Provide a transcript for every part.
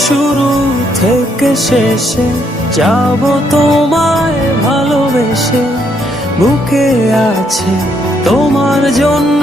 শুরু থেকে শেষে যাব তোমায় ভালোবেসে বুকে আছে তোমার জন্য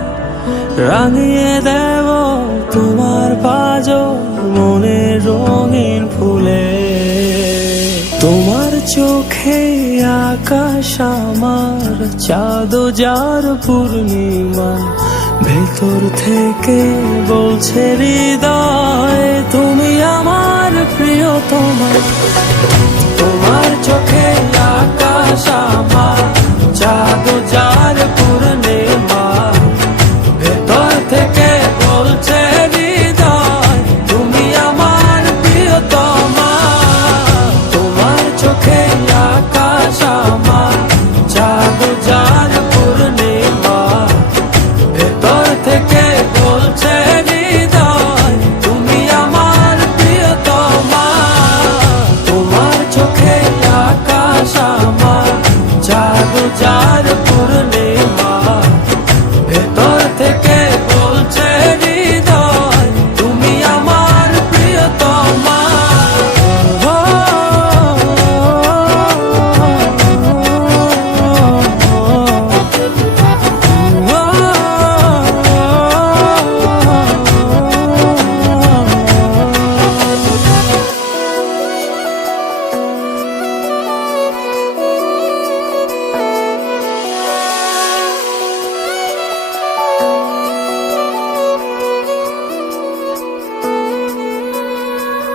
রাঙিয়ে দেব তোমার পাজর মনে রঙিন ফুলে। তোমার চোখে আকাশ আমার চাঁদ যার পূর্ণিমা, ভেতর থেকে বলছে হৃদয়, তুমি আমার প্রিয়তমা। তোমার চোখে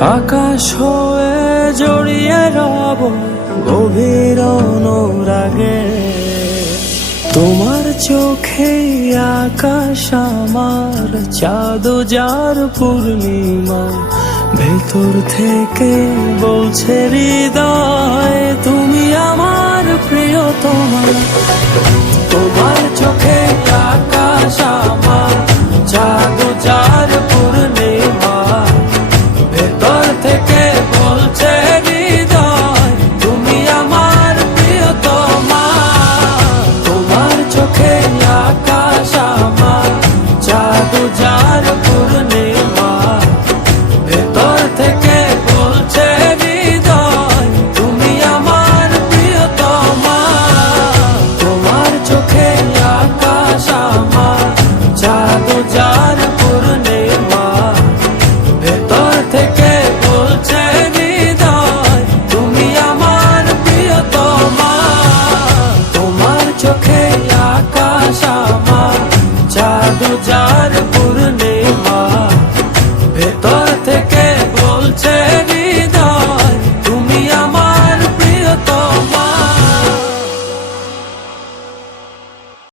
আকাশ হয়ে জড়িয়ে রব গভীর অনুরাগে। তোমার চোখে আকাশ আমার চাঁদ যার পূর্ণিমা, ভেতর থেকে বলছে হৃদয়, তুমি আমার প্রিয়তমা। তোমার চোখে আকাশ